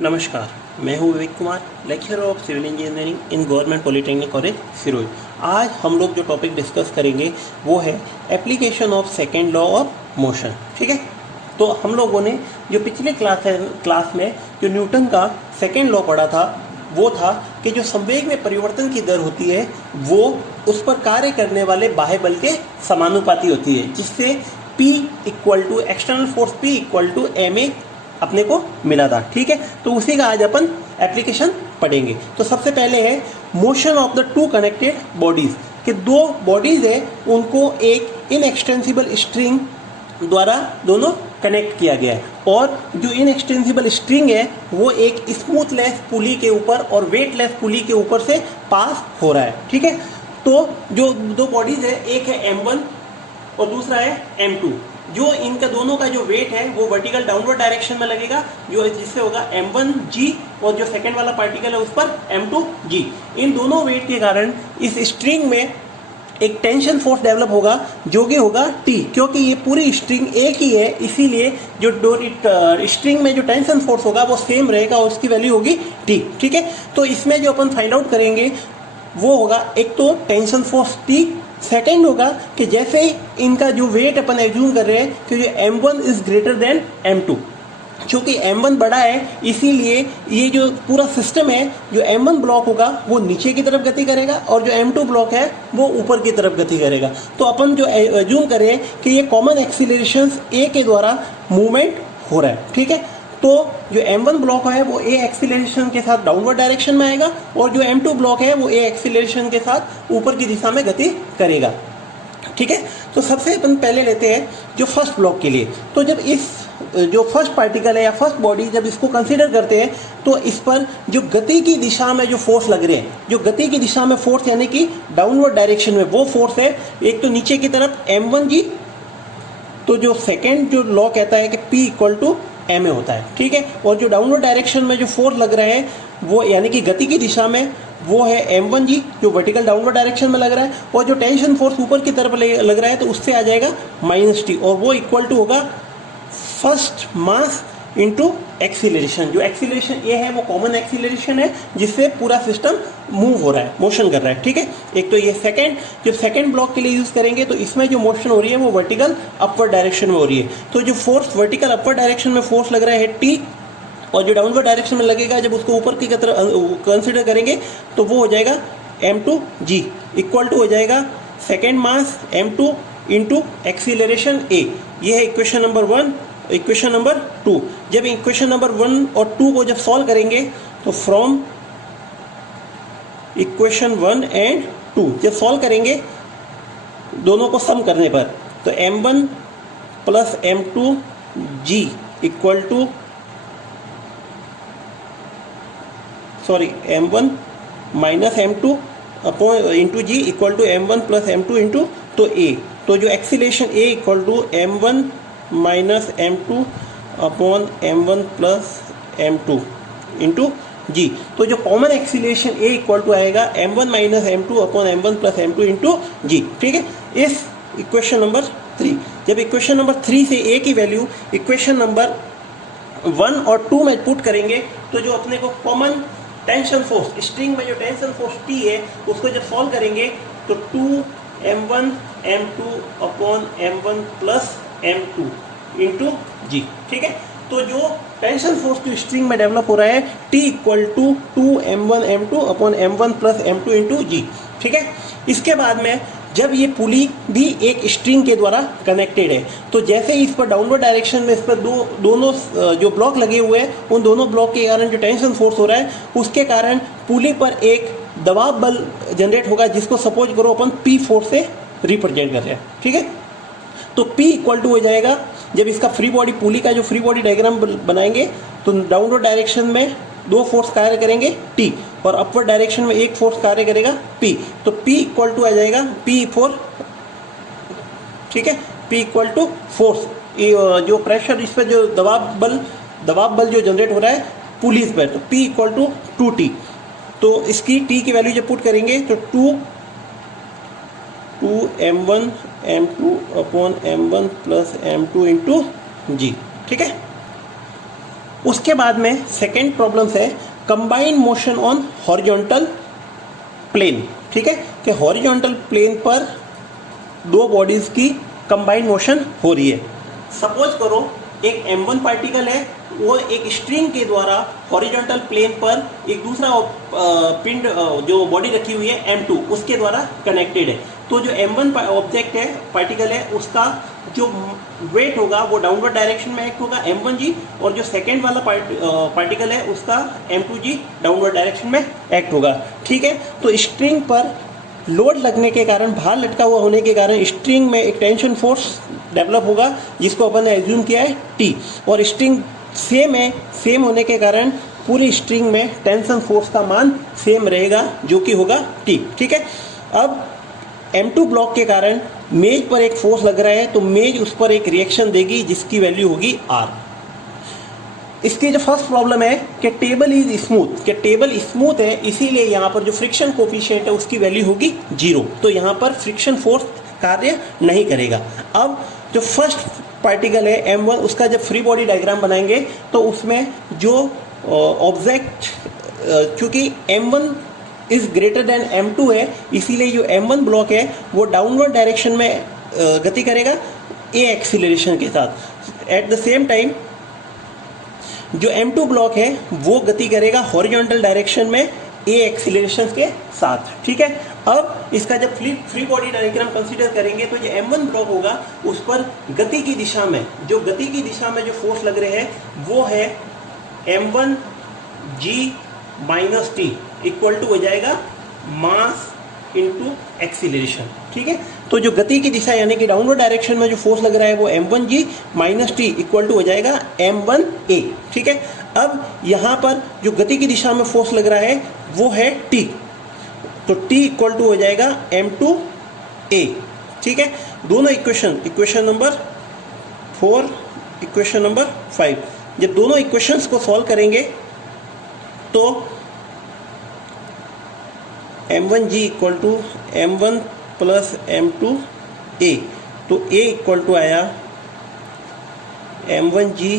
नमस्कार, मैं हूं Vivek Kumar, lecturer of civil engineering in government polytechnic college Sirohi. आज हम लोग जो टॉपिक डिस्कस करेंगे वो है application of second law of motion. ठीक है, तो हम लोगों ने जो पिछले क्लास में जो न्यूटन का सेकेंड लॉ पढ़ा था वो था कि जो संवेग में परिवर्तन की दर होती है वो उस पर कार्य करने वाले बाह्य बल के समानुपाती होती है, जिससे P equal to external force P equal to ma अपने को मिला था। ठीक है, तो उसी का आज अपन एप्लीकेशन पढ़ेंगे। तो सबसे पहले है motion of the two connected bodies, कि दो बॉडीज है उनको एक इनएक्सटेंसिबल स्ट्रिंग द्वारा दोनों कनेक्ट किया गया है, और जो इनएक्सटेंसिबल स्ट्रिंग है वो एक स्मूथलेस पुली के ऊपर और वेटलेस पुली के ऊपर से पास हो रहा है। ठीक है, तो जो दो बॉडीज है, एक है m1 और दूसरा है m2। जो इनका दोनों का जो वेट है वो वर्टिकल डाउनवर्ड डायरेक्शन में लगेगा, जो जिससे होगा m1g, और जो सेकंड वाला पार्टिकल है उस पर m2g। इन दोनों वेट के कारण इस स्ट्रिंग में एक टेंशन फोर्स डेवलप होगा जो कि होगा T, क्योंकि ये पूरी स्ट्रिंग एक ही है, इसीलिए जो स्ट्रिंग में जो टेंशन फोर्स होगा वो सेम रहेगा और उसकी वैल्यू होगी T। ठीक है, तो इसमें जो अपन फाइंड आउट करेंगे वो होगा एक तो टेंशन फोर्स T, सेकेंड होगा कि जैसे ही इनका जो वेट अपन एज्यूम कर रहे हैं कि जो m1 is greater than m2, चूँकि m1 बड़ा है इसीलिए ये जो पूरा सिस्टम है, जो m1 ब्लॉक होगा वो नीचे की तरफ गति करेगा और जो m2 ब्लॉक है वो ऊपर की तरफ गति करेगा। तो अपन जो एज्यूम करें कि ये कॉमन एक्सीलरेशन a के द्वारा मूवमेंट हो रहा है। ठीक है, तो जो m1 ब्लॉक है वो a एक्सीलरेशन के साथ डाउनवर्ड डायरेक्शन में आएगा और जो m2 ब्लॉक है वो a एक्सीलरेशन के साथ ऊपर की दिशा में गति करेगा। ठीक है, तो सबसे अपन पहले लेते हैं जो फर्स्ट ब्लॉक के लिए। तो जब इस जो फर्स्ट पार्टिकल है या फर्स्ट बॉडी जब इसको कंसीडर करते हैं तो इस पर जो गति की दिशा में जो फोर्स लग रहे हैं, जो गति की दिशा में फोर्स यानी कि डाउनवर्ड डायरेक्शन में वो फोर्स है एक तो नीचे की तरफ m1g, तो जो सेकेंड जो लॉ कहता है कि P इक्वल टू ma होता है। ठीक है, और जो डाउनवर्ड डायरेक्शन में जो फोर्स लग रहा है वो यानी कि गति की दिशा में वो है m1g जो वर्टिकल डाउनवर्ड डायरेक्शन में लग रहा है, और जो टेंशन फोर्स ऊपर की तरफ लग रहा है तो उससे आ जाएगा -t, और वो इक्वल टू होगा फर्स्ट मास इनटू एक्सीलरेशन। जो एक्सीलरेशन ये है वो कॉमन एक्सीलरेशन है जिससे पूरा सिस्टम मूव हो रहा है, मोशन कर रहा है। ठीक है, एक तो ये जब सेकंड ब्लॉक के लिए यूज करेंगे तो इसमें जो मोशन हो रही है वो वर्टिकल अपवर्ड डायरेक्शन में हो रही है। तो जो फोर्स वर्टिकल अपवर्ड डायरेक्शन में फोर्स लग रहा है T, और जो डाउनवर्ड डायरेक्शन में लगेगा जब उसको ऊपर की तरफ कंसिडर करेंगे तो वो हो जाएगा m2g इक्वल टू हो जाएगा second mass m2 into acceleration a। ये है इक्वेशन नंबर 1। इक्वेशन नंबर 2, जब इक्वेशन नंबर 1 और 2 को जब सॉल्व करेंगे तो फ्रॉम इक्वेशन 1 एंड 2 जब सॉल्व करेंगे दोनों को सम करने पर तो m1 plus m2g equal to m1 minus m2 upon into g equal to m1 plus m2 into तो a, तो जो acceleration a equal to m1 minus m2 upon m1 plus m2 into g। तो जो common acceleration a equal to आएगा m1 minus m2 upon m1 plus m2 into g। ठीक है, इस equation number 3 जब इक्वेशन नंबर 3 से a की value equation number 1 और 2 में पुट करेंगे तो जो अपने को कॉमन टेंशन फोर्स स्ट्रिंग में जो टेंशन फोर्स T है उसको जब सॉल्व करेंगे तो 2m1 m2 upon m1 plus m2 into g। ठीक है, तो जो टेंशन फोर्स की स्ट्रिंग में डेवलप हो रहा है T equal to 2m1 m2 upon m1 plus m2 into g। ठीक है, इसके बाद में जब ये पुली भी एक स्ट्रिंग के द्वारा कनेक्टेड है तो जैसे ही इस पर डाउनवर्ड डायरेक्शन में इस पर दोनों जो ब्लॉक लगे हुए हैं उन दोनों ब्लॉक के कारण जो टेंशन फोर्स हो रहा है उसके कारण पुली पर एक दबाव बल जनरेट होगा जिसको सपोज करो अपन P फोर्स से रिप्रेजेंट कर रहे हैं। ठीक है, तो P इक्वल टू हो जाएगा जब इसका फ्री बॉडी पुली का जो फ्री बॉडी डायग्राम बनाएंगे तो डाउनवर्ड डायरेक्शन में दो फोर्स कार्य करेंगे T और अपवर्ड डायरेक्शन में एक फोर्स कार्य करेगा P। तो P इक्वल टू आ जाएगा P4। ठीक है, P इक्वल टू फोर्स, जो प्रेशर इस पर जो दबाव बल जो जनरेट हो रहा है पुलिस पर, तो P इक्वल टू 2T। तो इसकी T की वैल्यू जब पुट करेंगे तो 2m1 m2 upon m1 plus m2 into g। ठीक है, उसके बाद में सेकेंड प्रॉब्लम है combined motion on horizontal plane, ठीक है, कि हॉरिजॉन्टल प्लेन पर दो बॉडीज की कंबाइंड मोशन हो रही है। सपोज करो एक m1 पार्टिकल है, वो एक स्ट्रिंग के द्वारा हॉरिजॉन्टल प्लेन पर एक दूसरा पिंड जो बॉडी रखी हुई है m2 उसके द्वारा कनेक्टेड है। तो जो m1 ऑब्जेक्ट है, पार्टिकल है, उसका जो वेट होगा वो डाउनवर्ड डायरेक्शन में एक्ट होगा m1g, और जो सेकेंड वाला पार्टिकल है उसका m2g डाउनवर्ड डायरेक्शन में एक्ट होगा, ठीक है। तो स्ट्रिंग पर लोड लगने के कारण, भार लटका हुआ होने के कारण स्ट्रिंग में एक टेंशन फोर्स डेवलप होगा जिसको अपन ने एज्यूम किया है T, और स्ट्रिंग सेम है, सेम होने के कारण पूरी स्ट्रिंग में टेंशन फोर्स का मान सेम रहेगा जो कि होगा T, ठीक है। अब M2 ब्लॉक के कारण मेज पर एक फोर्स लग रहा है, तो मेज उस पर एक रिएक्शन देगी जिसकी वैल्यू होगी R। इसकी जो फर्स्ट प्रॉब्लम है कि टेबल इज स्मूथ, कि टेबल स्मूथ है इसीलिए यहाँ पर जो फ्रिक्शन कोफिशिएंट है उसकी वैल्यू होगी 0, तो यहाँ पर फ्रिक्शन फोर्स कार्य नहीं करेगा। अब जो फर्स्ट पार्टिकल है m1, उसका जब फ्री बॉडी डायग्राम बनाएंगे तो उसमें जो ऑब्जेक्ट, चूँकि m1 is greater than m2 है, इसीलिए जो m1 ब्लॉक है वो डाउनवर्ड डायरेक्शन में गति करेगा a एक्सीलरेशन के साथ। एट द सेम टाइम जो m2 ब्लॉक है वो गति करेगा हॉरिजॉन्टल डायरेक्शन में a एक्सीलरेशन के साथ, ठीक है। अब इसका जब फ्री बॉडी डायग्राम कंसीडर करेंगे तो जो m1 ब्लॉक होगा उस पर गति की दिशा में जो फोर्स लग रहे हैं वो है m1g minus T equal to हो जाएगा मास इनटू एक्सीलरेशन, ठीक है। तो जो गति की दिशा यानी कि डाउनवर्ड डायरेक्शन में जो फोर्स लग रहा है वो m1g minus T equal to हो जाएगा m1a, ठीक है। अब यहाँ पर जो गति की दिशा में फोर्स लग रहा है वो है t, तो t इक्वल टू हो जाएगा m2a, ठीक है। दोनों इक्वेशन नंबर 4, इक्वेशन नंबर 5, जब दोनों इक्वेशंस को सॉल्व करेंगे तो m1g equal to m1 plus m2a, तो a इक्वल टू आया m1g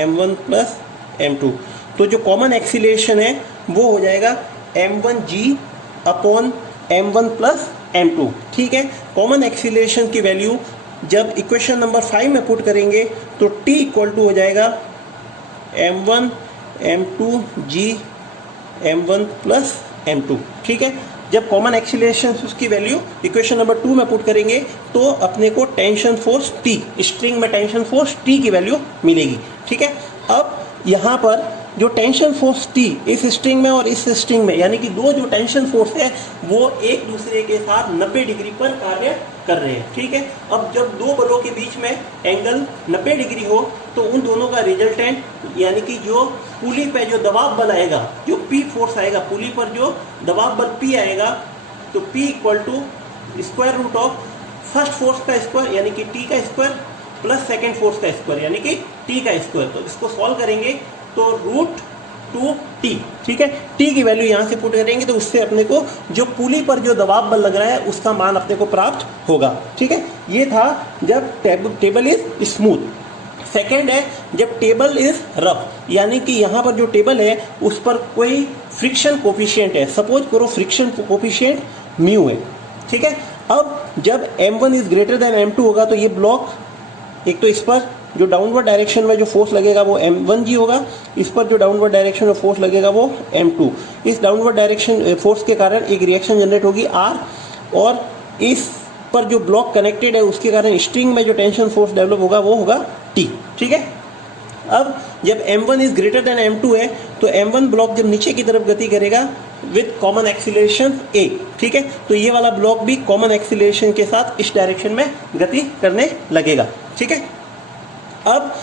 m1 प्लस m2, तो जो कॉमन एक्सीलरेशन है वो हो जाएगा m1g upon m1 plus m2, ठीक है। कॉमन एक्सीलरेशन की वैल्यू जब इक्वेशन नंबर 5 में पुट करेंगे तो t इक्वल टू हो जाएगा m1 m2g m1 plus m2, ठीक है। जब कॉमन एक्सीलरेशन उसकी वैल्यू इक्वेशन नंबर 2 में पुट करेंगे तो अपने को टेंशन फोर्स T, स्ट्रिंग में टेंशन फोर्स T की वैल्यू मिलेगी, ठीक है। अब यहाँ पर जो टेंशन फोर्स T इस स्ट्रिंग में और इस स्ट्रिंग में, यानी कि दो जो टेंशन फोर्स है वो एक दूसरे के साथ 90 डिग्री पर कार्य कर रहे हैं, ठीक है। अब जब दो बलों के बीच में एंगल 90 डिग्री हो तो उन दोनों का रिजल्टेंट यानी कि जो पुली पे जो दबाव बल आएगा, जो P फोर्स आएगा, पुली पर जो दबाव बल P आएगा, तो P equal to square root of first force का स्क्वायर यानी कि T का स्क्वायर प्लस सेकेंड फोर्स का स्क्वायर यानी कि T का स्क्वायर। तो इसको सॉल्व करेंगे तो रूट 2T, ठीक है। T की वैल्यू यहाँ से पुट करेंगे तो उससे अपने को जो पुली पर जो दबाव बल लग रहा है उसका मान अपने को प्राप्त होगा, ठीक है। ये था जब टेबल इज स्मूथ। सेकेंड है जब टेबल इज रफ, यानी कि यहाँ पर जो टेबल है उस पर कोई फ्रिक्शन कोफिशिएंट है। सपोज करो फ्रिक्शन कोफिशिएंट म्यू है, ठीक है। अब जब m1 is greater than m2 होगा तो ये ब्लॉक, एक तो इस पर जो डाउनवर्ड डायरेक्शन में जो फोर्स लगेगा वो m1g होगा, इस पर जो डाउनवर्ड डायरेक्शन में फोर्स लगेगा वो m2। इस डाउनवर्ड डायरेक्शन फोर्स के कारण एक रिएक्शन जनरेट होगी R, और इस पर जो ब्लॉक कनेक्टेड है उसके कारण स्ट्रिंग में जो टेंशन फोर्स डेवलप होगा वो होगा T, ठीक है। अब जब m1 is greater than m2 है तो m1 ब्लॉक जब नीचे की तरफ गति करेगा विद कॉमन एक्सीलरेशन a, ठीक है। तो ये वाला ब्लॉक भी कॉमन एक्सीलरेशन के साथ इस डायरेक्शन में गति करने लगेगा, ठीक है। अब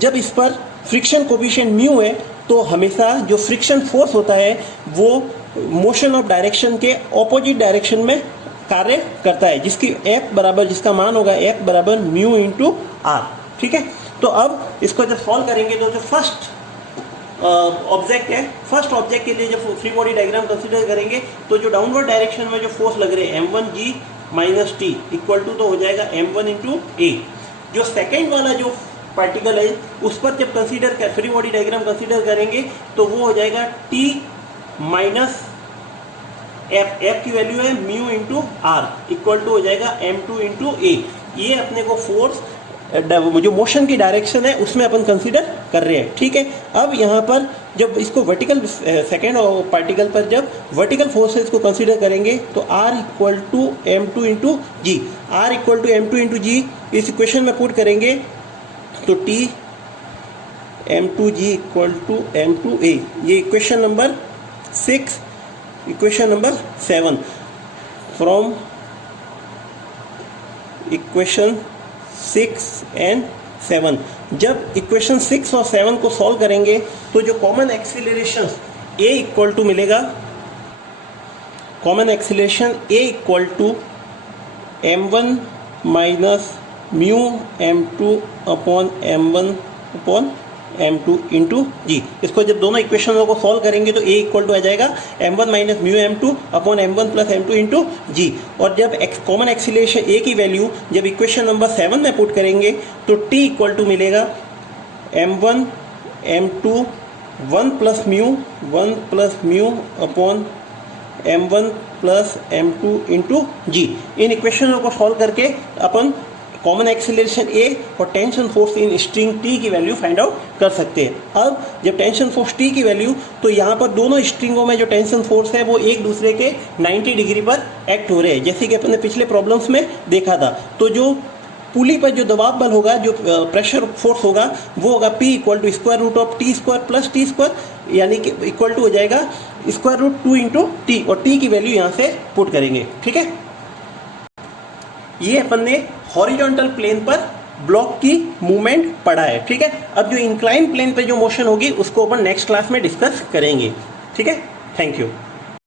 जब इस पर फ्रिक्शन कोफिशिएंट म्यू है तो हमेशा जो फ्रिक्शन फोर्स होता है वो मोशन ऑफ डायरेक्शन के ऑपोजिट डायरेक्शन में कार्य करता है, जिसकी F बराबर, जिसका मान होगा F बराबर म्यू इंटू R, ठीक है। तो अब इसको जब सॉल्व करेंगे तो जो फर्स्ट ऑब्जेक्ट है, फर्स्ट ऑब्जेक्ट के लिए जब फ्री बॉडी डायग्राम कंसीडर करेंगे तो जो डाउनवर्ड डायरेक्शन में जो फोर्स लग रहे हैं m1g minus T equal to तो हो जाएगा m1 इंटू ए। जो सेकेंड वाला जो पार्टिकल है उस पर जब कंसीडर कर फ्री बॉडी डायग्राम कंसीडर करेंगे तो वो हो जाएगा T माइनस एफ की वैल्यू है mu into R equal to हो जाएगा m2 इंटू ए। ये अपने को फोर्स जो मोशन की डायरेक्शन है उसमें अपन कंसीडर कर रहे हैं, ठीक है। अब यहाँ पर जब इसको वर्टिकल सेकेंड पार्टिकल पर जब वर्टिकल फोर्सेस को कंसीडर करेंगे तो R equal to m2 into g, R equal to m2 into g इस इक्वेशन में पुट करेंगे तो T m2g equal to m2a। ये equation number 6, equation number 7 from equation 6 and 7। जब इक्वेशन 6 और 7 को सॉल्व करेंगे तो जो common acceleration A equal to मिलेगा, common acceleration A equal to m1 minus mu m2 upon m1 upon m2 into g. इसको जब दोनों इक्वेशनों को सॉल्व करेंगे तो A इक्वल टू आ जाएगा m1 minus mu m2 upon m1 plus m2 into g. और जब कॉमन एक्सीलरेशन A की वैल्यू जब इक्वेशन नंबर 7 में पुट करेंगे तो T इक्वल टू मिलेगा m1 m2 1 plus mu upon m1 plus m2 into g. इन इक्वेशनों को सॉल्व करके अपन कॉमन एक्सीलरेशन A और tension force in string T की वैल्यू फाइंड आउट कर सकते हैं। अब जब टेंशन फोर्स T की वैल्यू, तो यहाँ पर दोनों स्ट्रिंगों में जो टेंशन फोर्स है वो एक दूसरे के 90 डिग्री पर एक्ट हो रहे हैं, जैसे कि अपने पिछले प्रॉब्लम्स में देखा था। तो जो पुली पर जो दबाव बल होगा, जो प्रेशर फोर्स होगा वो होगा P equal to square root of T square plus T square, यानी कि इक्वल टू हो जाएगा स्क्वायर रूट 2 इंटू T, और T की वैल्यू यहाँ से पुट करेंगे, ठीक है। ये अपन ने हॉरिजॉन्टल प्लेन पर ब्लॉक की मूवमेंट पढ़ा है, ठीक है। अब जो इंक्लाइन प्लेन पे जो मोशन होगी उसको अपन नेक्स्ट क्लास में डिस्कस करेंगे, ठीक है। Thank you.